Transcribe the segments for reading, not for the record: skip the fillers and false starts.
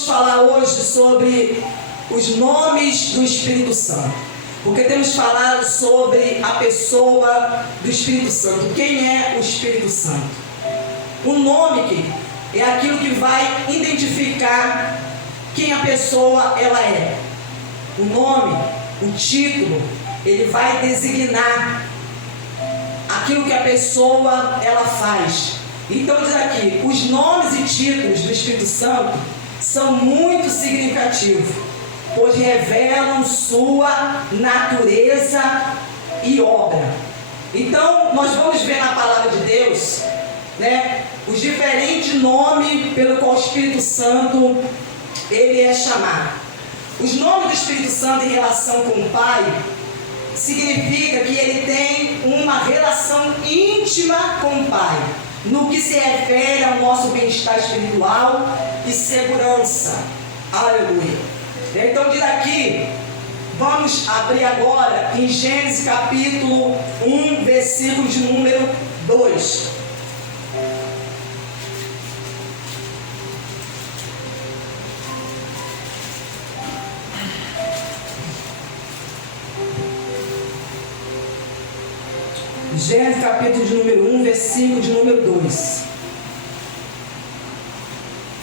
vamos falar hoje sobre os nomes do Espírito Santo. Porque temos falado sobre a pessoa do Espírito Santo. Quem é o Espírito Santo? O nome é aquilo que vai identificar quem a pessoa ela é. O nome, o título, ele vai designar aquilo que a pessoa ela faz. Então diz aqui, os nomes e títulos do Espírito Santo são muito significativos, pois revelam sua natureza e obra. Então nós vamos ver na palavra de Deus, os diferentes nomes pelo qual o Espírito Santo ele é chamado. Os nomes do Espírito Santo em relação com o Pai significa que ele tem uma relação íntima com o Pai, no que se refere ao nosso bem-estar espiritual e segurança. Aleluia. Então diz aqui, vamos abrir agora em Gênesis capítulo 1, versículo de número 2. Gênesis capítulo de número 1, versículo de número 2.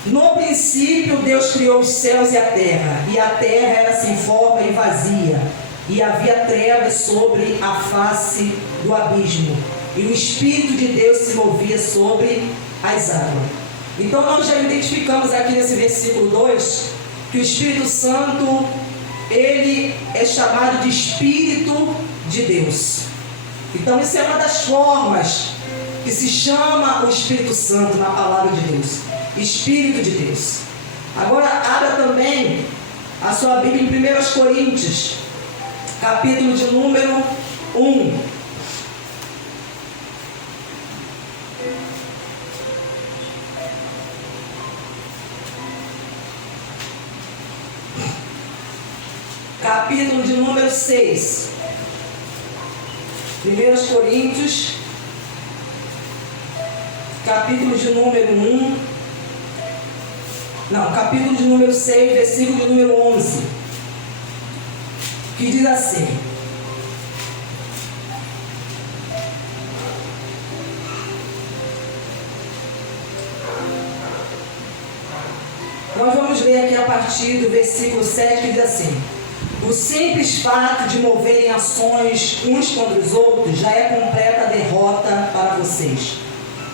No princípio Deus criou os céus e a terra era sem forma e vazia, e havia trevas sobre a face do abismo, e o Espírito de Deus se movia sobre as águas. Então nós já identificamos aqui nesse versículo 2, que o Espírito Santo, ele é chamado de Espírito de Deus. Então isso é uma das formas que se chama o Espírito Santo na palavra de Deus. Espírito de Deus. Agora abra também a sua Bíblia em 1 Coríntios, capítulo de número 1. Capítulo de número 6. 1 Coríntios, capítulo de número 1. Capítulo de número 6, versículo de número 11. Que diz assim: nós vamos ler aqui a partir do versículo 7, que diz assim: o simples fato de moverem ações uns contra os outros já é completa derrota para vocês,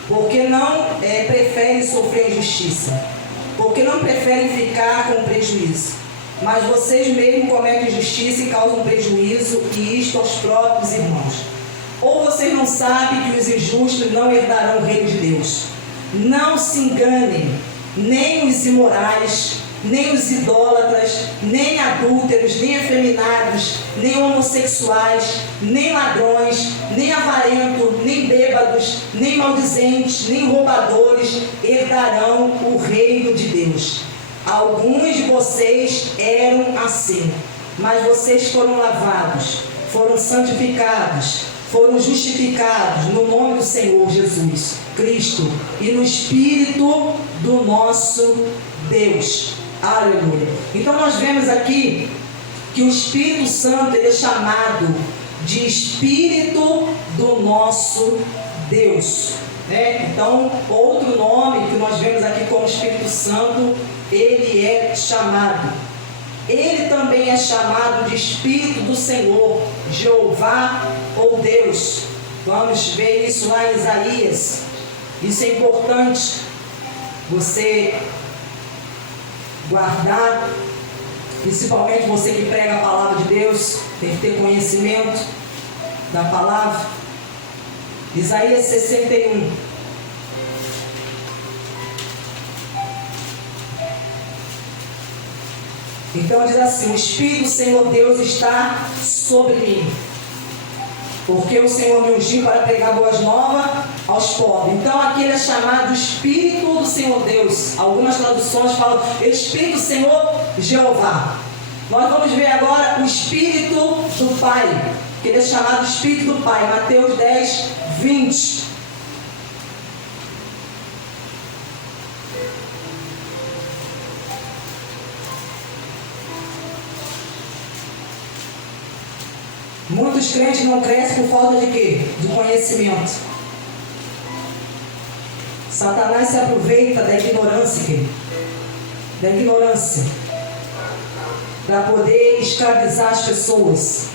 porque não preferem sofrer injustiça, porque não preferem ficar com prejuízo, mas vocês mesmos cometem injustiça e causam prejuízo, e isto aos próprios irmãos. Ou vocês não sabem que os injustos não herdarão o reino de Deus? Não se enganem, nem os imorais, nem os idólatras, nem adúlteros, nem afeminados, nem homossexuais, nem ladrões, nem avarentos, nem bêbados, nem maldizentes, nem roubadores herdarão o reino de Deus. Alguns de vocês eram assim, mas vocês foram lavados, foram santificados, foram justificados no nome do Senhor Jesus Cristo e no Espírito do nosso Deus. Aleluia. Então nós vemos aqui que o Espírito Santo ele é chamado de Espírito do nosso Deus. Então, outro nome que nós vemos aqui como Espírito Santo, ele é chamado. Ele também é chamado de Espírito do Senhor, Jeová ou Deus. Vamos ver isso lá em Isaías. Isso é importante você guardar, principalmente você que prega a palavra de Deus, tem que ter conhecimento da palavra. Isaías 61. Então diz assim: o Espírito do Senhor Deus está sobre mim, porque o Senhor me ungiu para pregar boas novas aos pobres. Então aqui ele é chamado Espírito do Senhor Deus. Algumas traduções falam Espírito do Senhor Jeová. Nós vamos ver agora o Espírito do Pai, que ele é chamado Espírito do Pai. Mateus 10, 20. Muitos crentes não crescem por falta de quê? De conhecimento. Satanás se aproveita da ignorância, querido. Da ignorância. Para poder escravizar as pessoas.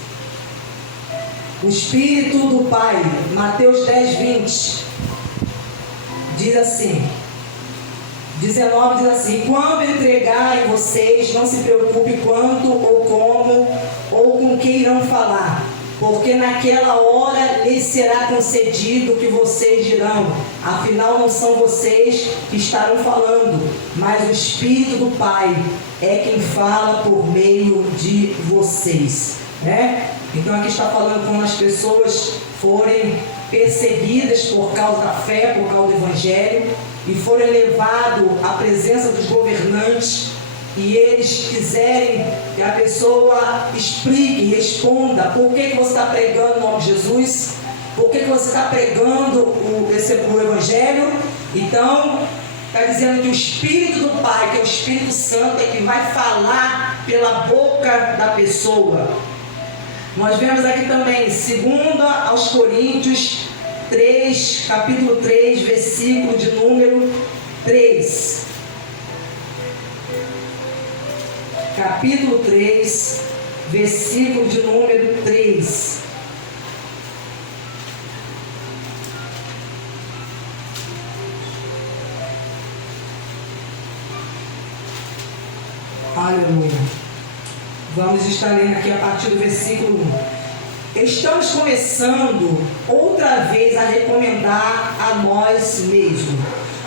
O Espírito do Pai, Mateus 10, 20, diz assim, 19 diz assim: quando entregarem vocês, não se preocupe quanto ou como ou com que irão falar, porque naquela hora lhes será concedido o que vocês dirão. Afinal, não são vocês que estarão falando, mas o Espírito do Pai é quem fala por meio de vocês. Então aqui está falando quando as pessoas forem perseguidas por causa da fé, por causa do Evangelho, e forem levados à presença dos governantes, e eles quiserem que a pessoa explique, responda por que você está pregando o nome de Jesus, por que você está pregando o Evangelho. Então está dizendo que o Espírito do Pai, que é o Espírito Santo, é que vai falar pela boca da pessoa. Nós vemos aqui também, 2 aos Coríntios 3, capítulo 3, versículo de número 3. Capítulo 3, versículo de número 3. Aleluia. Vamos estar lendo aqui a partir do versículo 1. Estamos começando outra vez a recomendar a nós mesmos.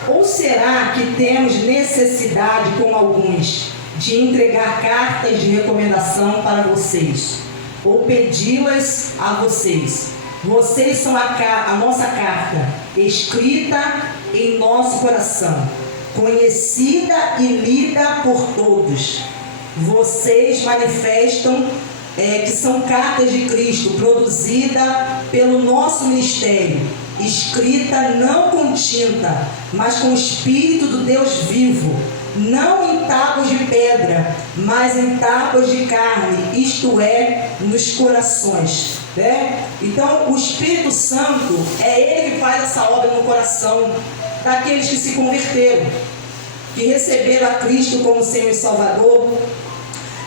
Ou será que temos necessidade, como alguns, de entregar cartas de recomendação para vocês? Ou pedi-las a vocês? Vocês são a nossa carta, escrita em nosso coração, conhecida e lida por todos. Vocês manifestam que são cartas de Cristo, produzida pelo nosso ministério, escrita não com tinta, mas com o Espírito do Deus vivo, não em tábuas de pedra, mas em tábuas de carne, isto é, nos corações. Então, o Espírito Santo é Ele que faz essa obra no coração daqueles que se converteram, que receberam a Cristo como Senhor e Salvador.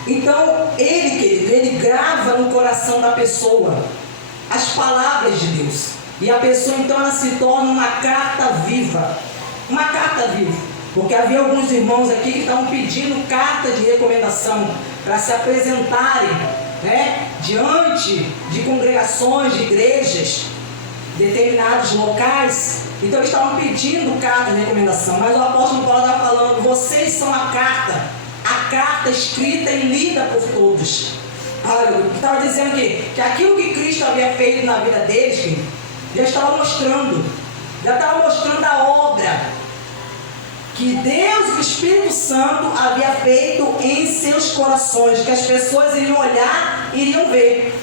Então, Ele, querido, Ele grava no coração da pessoa as palavras de Deus. E a pessoa, então, ela se torna uma carta viva. Uma carta viva. Porque havia alguns irmãos aqui que estavam pedindo carta de recomendação para se apresentarem, diante de congregações, de igrejas, determinados locais. Então, eles estavam pedindo carta de recomendação. Mas o apóstolo Paulo estava falando: vocês são a carta escrita e lida por todos. Estava dizendo que aquilo que Cristo havia feito na vida deles, já estava mostrando a obra que Deus e o Espírito Santo havia feito em seus corações, que as pessoas iriam olhar, iriam ver,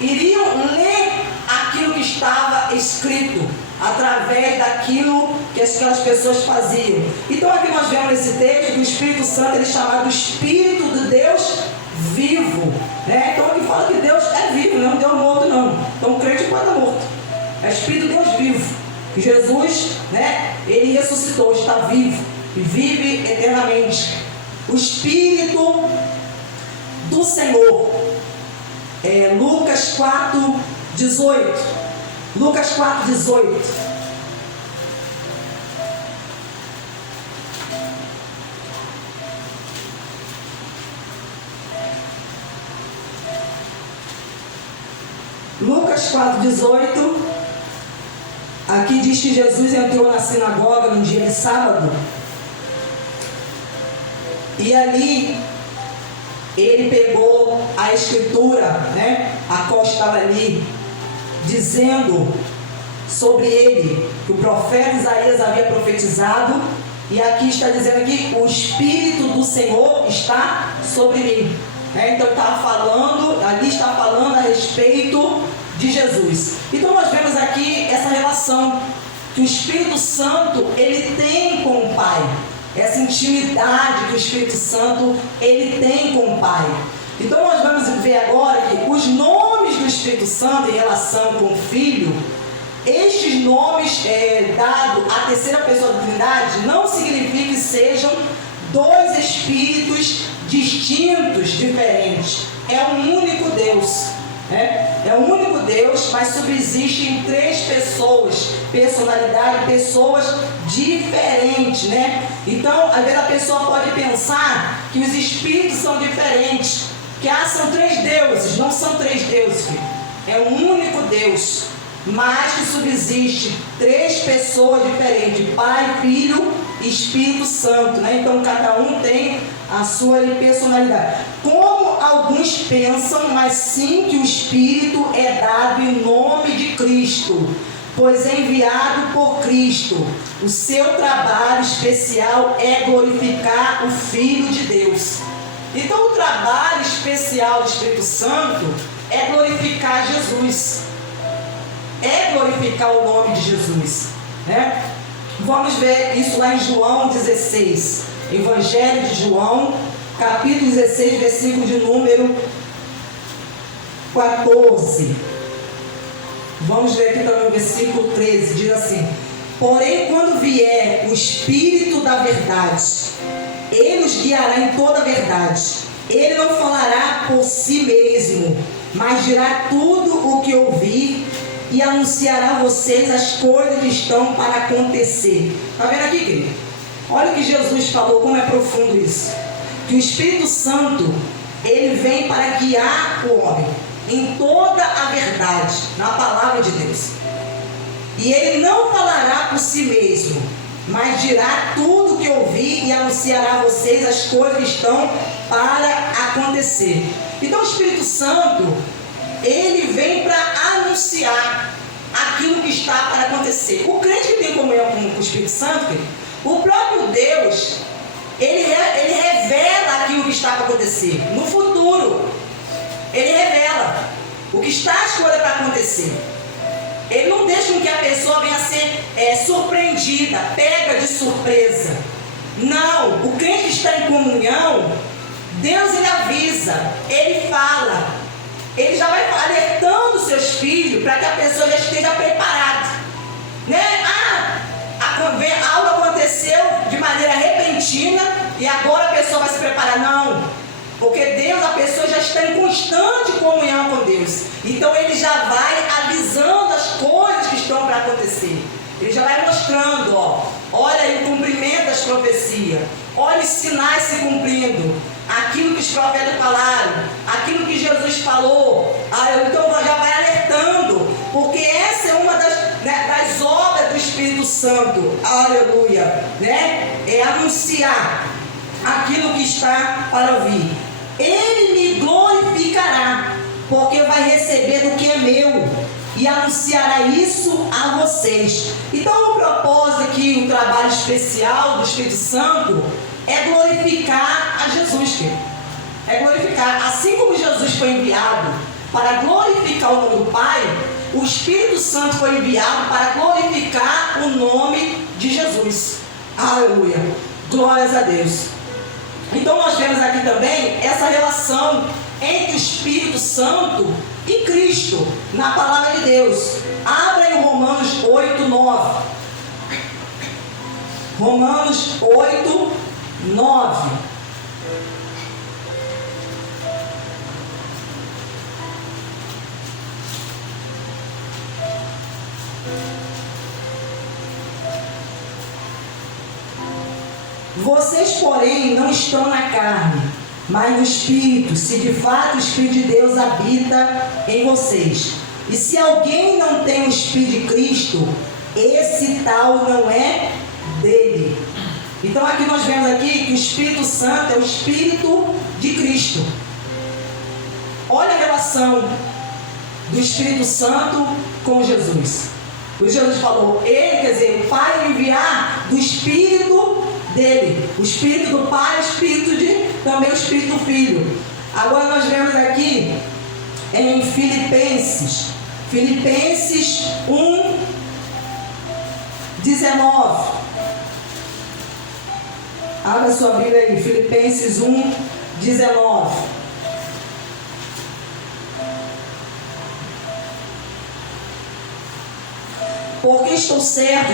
iriam ler aquilo que estava escrito, através daquilo que aquelas pessoas faziam. Então aqui nós vemos nesse texto que o Espírito Santo ele é chamado do Espírito de Deus vivo. Então ele fala que Deus é vivo, não é um Deus morto não. Então o crente pode estar morto. É o Espírito de Deus vivo. Que Jesus, ele ressuscitou, está vivo e vive eternamente. O Espírito do Senhor. Lucas 4, 18. Lucas 4, 18. Lucas 4, 18. Aqui diz que Jesus entrou na sinagoga no dia de sábado. E ali ele pegou a escritura, a qual estava ali, dizendo sobre ele, que o profeta Isaías havia profetizado, e aqui está dizendo que o Espírito do Senhor está sobre mim. Então ali está falando a respeito de Jesus. Então nós vemos aqui essa relação que o Espírito Santo ele tem com o Pai, essa intimidade que o Espírito Santo ele tem com o Pai. Então nós vamos ver agora que os nomes do Espírito Santo em relação com o Filho, estes nomes dados à terceira pessoa da Trindade, não significa que sejam dois Espíritos distintos, diferentes. É um único Deus. É um único Deus, mas subsistem três pessoas, personalidade, pessoas diferentes, Então, às vezes a pessoa pode pensar que os Espíritos são diferentes, que são três deuses. Não são três deuses, filho. É um único Deus, mas que subsiste três pessoas diferentes: Pai, Filho e Espírito Santo, Então cada um tem a sua personalidade. Como alguns pensam, mas sim que o Espírito é dado em nome de Cristo, pois é enviado por Cristo. O seu trabalho especial é glorificar o Filho de Deus. Então o trabalho especial do Espírito Santo é glorificar Jesus, é glorificar o nome de Jesus, Vamos ver isso lá em João 16, Evangelho de João, capítulo 16, versículo de número 14. Vamos ver aqui também o versículo 13, diz assim: porém, quando vier o Espírito da verdade, ele os guiará em toda a verdade. Ele não falará por si mesmo, mas dirá tudo o que ouvir e anunciará a vocês as coisas que estão para acontecer. Está vendo aqui, querido? Olha o que Jesus falou, como é profundo isso. Que o Espírito Santo, ele vem para guiar o homem em toda a verdade, na palavra de Deus. E ele não falará por si mesmo, mas dirá tudo o que ouvir e anunciará a vocês as coisas que estão para acontecer. Então o Espírito Santo, ele vem para anunciar aquilo que está para acontecer. O crente que tem comunhão com o Espírito Santo, o próprio Deus, ele revela aquilo que está para acontecer no futuro. Ele revela o que está escolhido para acontecer. Ele não deixa com que a pessoa venha a ser surpreendida, pega de surpresa. Não, o crente que está em comunhão, Deus, ele avisa, ele fala, ele já vai alertando seus filhos para que a pessoa já esteja preparada, algo aconteceu de maneira repentina e agora a pessoa vai se preparar. Não, porque Deus, a pessoa já está em constante comunhão com Deus, então ele já vai avisando as coisas que estão para acontecer. Ele já vai mostrando, olha aí o cumprimento das profecias, olha os sinais se cumprindo, aquilo que os profetas falaram, aquilo que Jesus falou. Então já vai alertando, porque essa é uma das obras do Espírito Santo, aleluia, é anunciar aquilo que está para ouvir. Ele me glorificará, porque vai receber do que é meu e anunciará isso a vocês. Então o propósito aqui, o trabalho especial do Espírito Santo é glorificar a Jesus, querido. É glorificar. Assim como Jesus foi enviado para glorificar o nome do Pai, o Espírito Santo foi enviado para glorificar o nome de Jesus. Aleluia. Glórias a Deus. Então nós vemos aqui também essa relação entre o Espírito Santo e Cristo na palavra de Deus. Abra em Romanos 8, 9. Romanos 8, 9. Vocês, porém, não estão na carne, mas no Espírito, se de fato o Espírito de Deus habita em vocês. E se alguém não tem o Espírito de Cristo, esse tal não é dele. Então aqui nós vemos aqui que o Espírito Santo é o Espírito de Cristo. Olha a relação do Espírito Santo com Jesus. O Jesus falou, ele, quer dizer, o Pai enviar do Espírito dele, o Espírito do Pai, também o Espírito do Filho. Agora nós vemos aqui em Filipenses 1, 19. Abra sua Bíblia aí, Filipenses 1, 19. porque estou certo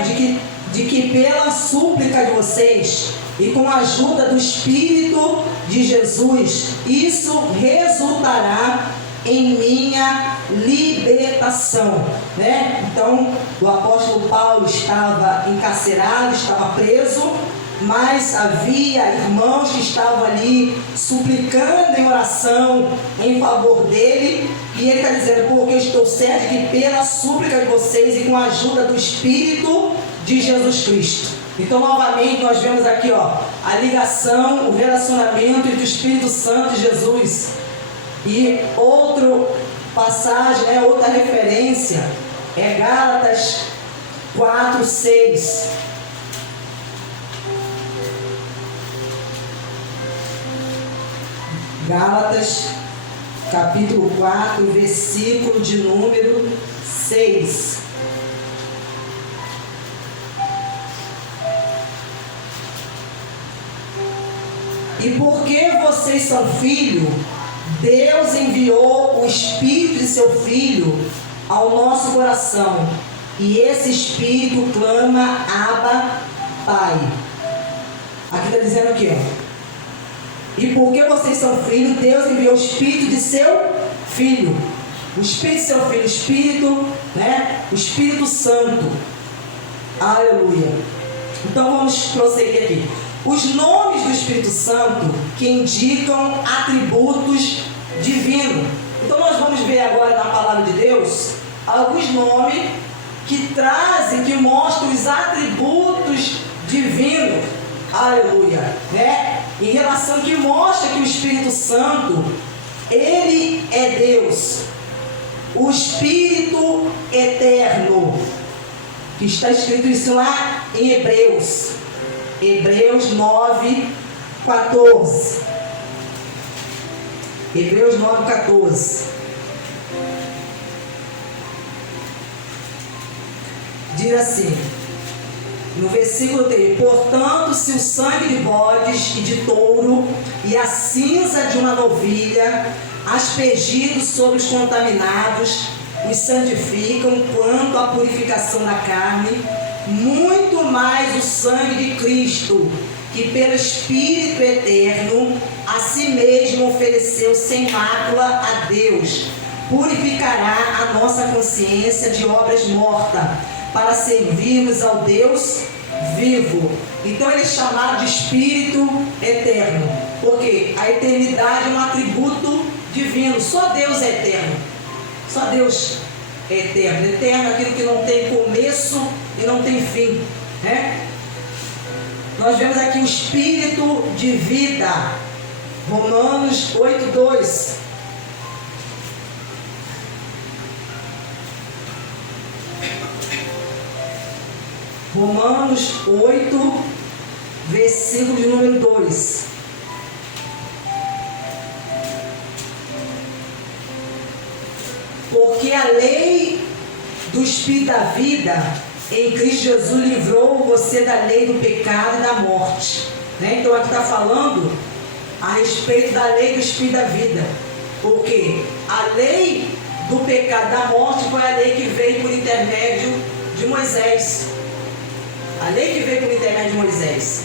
de que pela súplica de vocês e com a ajuda do Espírito de Jesus, isso resultará em minha libertação, né? Então, o apóstolo Paulo estava encarcerado, estava preso, mas havia irmãos que estavam ali suplicando em oração em favor dele, e ele está dizendo, porque estou certo que pela súplica de vocês e com a ajuda do Espírito de Jesus Cristo. Então, novamente, nós vemos aqui, a ligação, o relacionamento entre o Espírito Santo e Jesus. E outra passagem, outra referência, é Gálatas 4:6. Gálatas, capítulo 4, versículo de número 6. E porque vocês são filhos, Deus enviou o Espírito de seu Filho ao nosso coração. E esse Espírito clama, Abba, Pai. Aqui está dizendo o quê? E porque vocês são filhos, Deus enviou o Espírito de seu Filho. O Espírito de seu Filho, o Espírito, o Espírito Santo. Aleluia. Então vamos prosseguir aqui. Os nomes do Espírito Santo que indicam atributos divinos. Então nós vamos ver agora na palavra de Deus alguns nomes que trazem, que mostram os atributos divinos. Aleluia. Em relação, que mostra que o Espírito Santo, ele é Deus. O Espírito eterno, que está escrito isso lá em Hebreus 9:14. Hebreus 9:14. Diz assim, no versículo 3: portanto, se o sangue de bodes e de touro e a cinza de uma novilha, aspergidos sobre os contaminados, os santificam quanto à purificação da carne, muito mais o sangue de Cristo, que pelo Espírito eterno a si mesmo ofereceu sem mácula a Deus, purificará a nossa consciência de obras mortas, para servirmos ao Deus vivo. Então ele é chamado de Espírito eterno, porque a eternidade é um atributo divino. Só Deus é eterno. Só Deus é eterno. Eterno é aquilo que não tem começo e não tem fim, Nós vemos aqui o Espírito de vida. Romanos 8:2. Romanos 8, versículo de número 2. Porque a lei do Espírito da vida em Cristo Jesus livrou você da lei do pecado e da morte. Então aqui está falando a respeito da lei do Espírito da vida. Porque a lei do pecado e da morte foi a lei que veio por intermédio de Moisés. A lei que veio por intermédio de Moisés,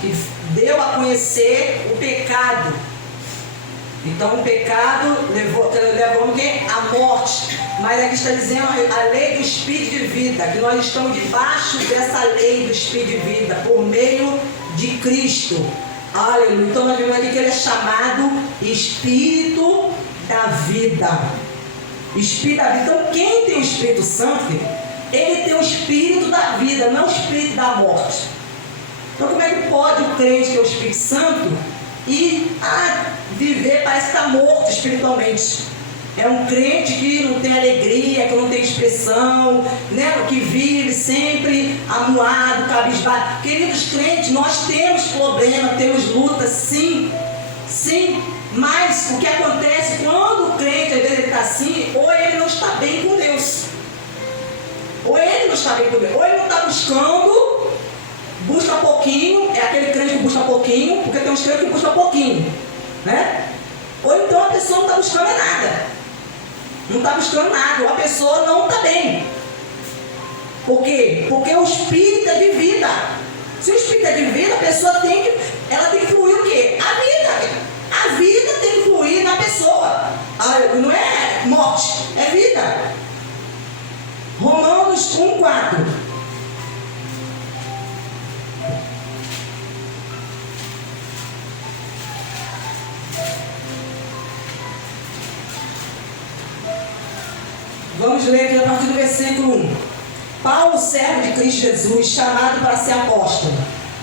que deu a conhecer o pecado. Então o pecado levou o quê? A morte. Mas aqui está dizendo a lei do Espírito de vida, que nós estamos debaixo dessa lei do Espírito de vida, por meio de Cristo. Aleluia. Então nós vemos aqui que ele é chamado Espírito da vida. Espírito da vida. Então quem tem o Espírito Santo, ele tem o Espírito da vida, não o Espírito da morte. Então como é que pode o crente ter o Espírito Santo e viver, parece que está morto espiritualmente? É um crente que não tem alegria, que não tem expressão, que vive sempre amuado, cabisbaixo. Queridos crentes, nós temos problema, temos luta, sim, mas o que acontece quando o crente, às vezes ele está assim, ou ele não está bem com Deus, ou ele não está bem com Deus, ou ele não está busca pouquinho, é aquele crente que busca pouquinho, porque tem uns crentes que buscam pouquinho, ou então a pessoa não está buscando nada, ou a pessoa não está bem. Por quê? Porque o Espírito é de vida. Se o Espírito é de vida, a pessoa tem que fluir o quê? A vida. A vida tem que fluir na pessoa. Não é morte, é vida. Romanos 1:4. Vamos ler aqui a partir do versículo 1. Paulo, servo de Cristo Jesus, chamado para ser apóstolo,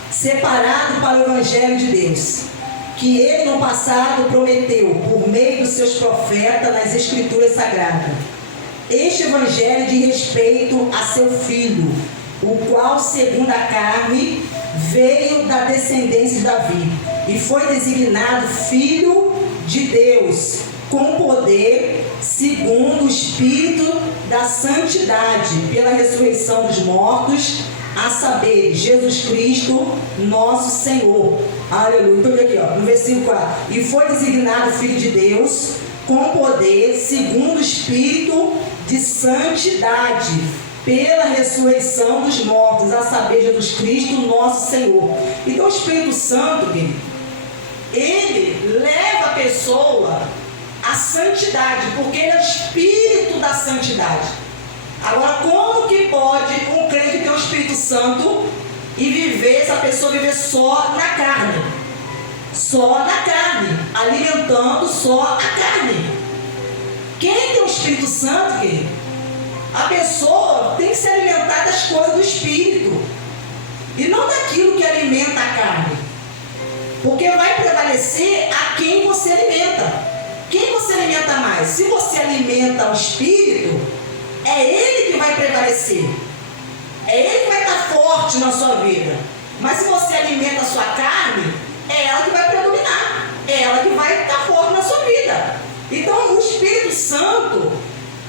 separado para o Evangelho de Deus, que ele no passado prometeu por meio dos seus profetas nas Escrituras Sagradas. Este Evangelho de respeito a seu Filho, o qual, segundo a carne, veio da descendência de Davi, e foi designado Filho de Deus, com poder, segundo o Espírito da Santidade, pela ressurreição dos mortos, a saber, Jesus Cristo, nosso Senhor. Aleluia. Então, aqui, no versículo 4. E foi designado Filho de Deus, com poder, segundo o Espírito de Santidade, pela ressurreição dos mortos, a saber, Jesus Cristo, nosso Senhor. Então, o Espírito Santo, ele leva a pessoa à santidade, porque ele é o Espírito da Santidade. Agora, como que pode um crente ter o Espírito Santo e viver, essa pessoa viver só na carne? Só na carne, alimentando só a carne. Quem tem o Espírito Santo, querido? A pessoa tem que se alimentar das coisas do Espírito e não daquilo que alimenta a carne, porque vai prevalecer a quem você alimenta. Quem você alimenta mais? Se você alimenta o Espírito, é ele que vai prevalecer, é ele que vai estar forte na sua vida. Mas se você alimenta a sua carne, é ela que vai predominar, é ela que vai estar forte na sua vida. Então, o Espírito Santo,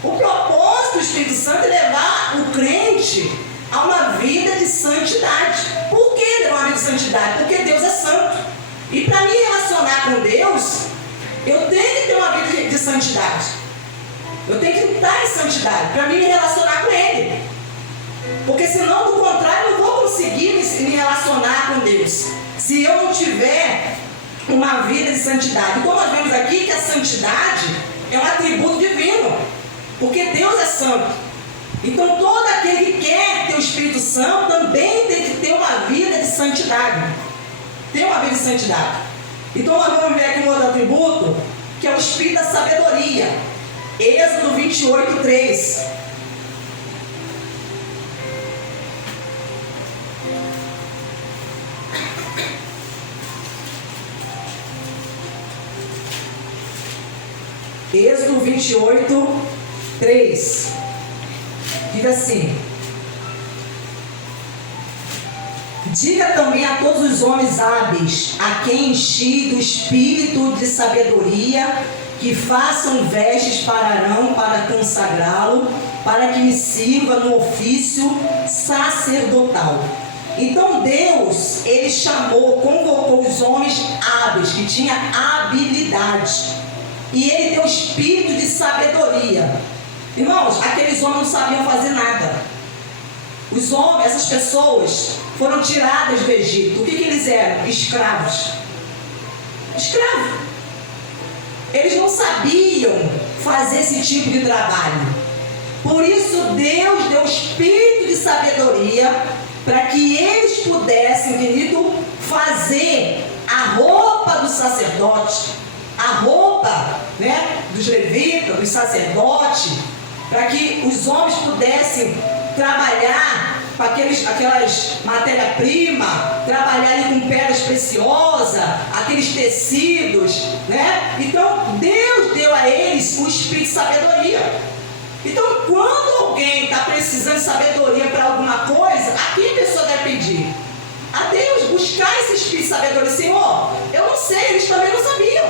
o propósito do Espírito Santo é levar o crente a uma vida de santidade. Por que levar uma vida de santidade? Porque Deus é santo. E para me relacionar com Deus, eu tenho que ter uma vida de santidade. Eu tenho que estar em santidade para me relacionar com Ele. Porque senão, do contrário, eu não vou conseguir me relacionar com Deus se eu não tiver uma vida de santidade. Então nós vemos aqui que a santidade é um atributo divino, porque Deus é santo. Então todo aquele que quer ter o Espírito Santo também tem que ter uma vida de santidade. Ter uma vida de santidade. Então nós vamos ver aqui um outro atributo, que é o Espírito da sabedoria. Êxodo 28:3. Êxodo 28:3. Diz assim: diga também a todos os homens hábeis, a quem enchi do espírito de sabedoria, que façam vestes para Arão, para consagrá-lo, para que me sirva no ofício sacerdotal. Então Deus, ele chamou, convocou os homens hábeis, que tinham habilidade, e ele deu espírito de sabedoria. Irmãos, aqueles homens não sabiam fazer nada. Os homens, essas pessoas, foram tiradas do Egito. O que eles eram? Escravos. Escravos. Eles não sabiam fazer esse tipo de trabalho. Por isso Deus deu espírito de sabedoria para que eles pudessem, querido, fazer a roupa do sacerdote, a roupa, dos levitas, dos sacerdotes, para que os homens pudessem trabalhar com aquelas matérias-primas, trabalhar ali com pedras preciosas, aqueles tecidos, Então Deus deu a eles o espírito de sabedoria. Então, quando alguém está precisando de sabedoria para alguma coisa, a quem a pessoa deve pedir? A Deus, buscar esse espírito de sabedoria. Senhor, eu não sei, eles também não sabiam.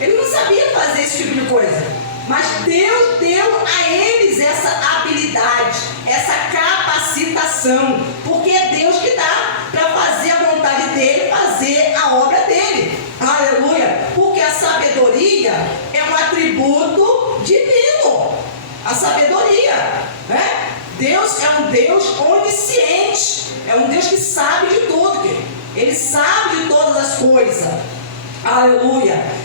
Eles não sabiam fazer esse tipo de coisa. Mas Deus deu a eles essa habilidade, essa capacitação. Porque é Deus que dá para fazer a vontade dele, fazer a obra dele. Aleluia! Porque a sabedoria é um atributo divino. A sabedoria, Deus é um Deus onisciente, é um Deus que sabe de tudo, querido. Ele sabe de todas as coisas. Aleluia.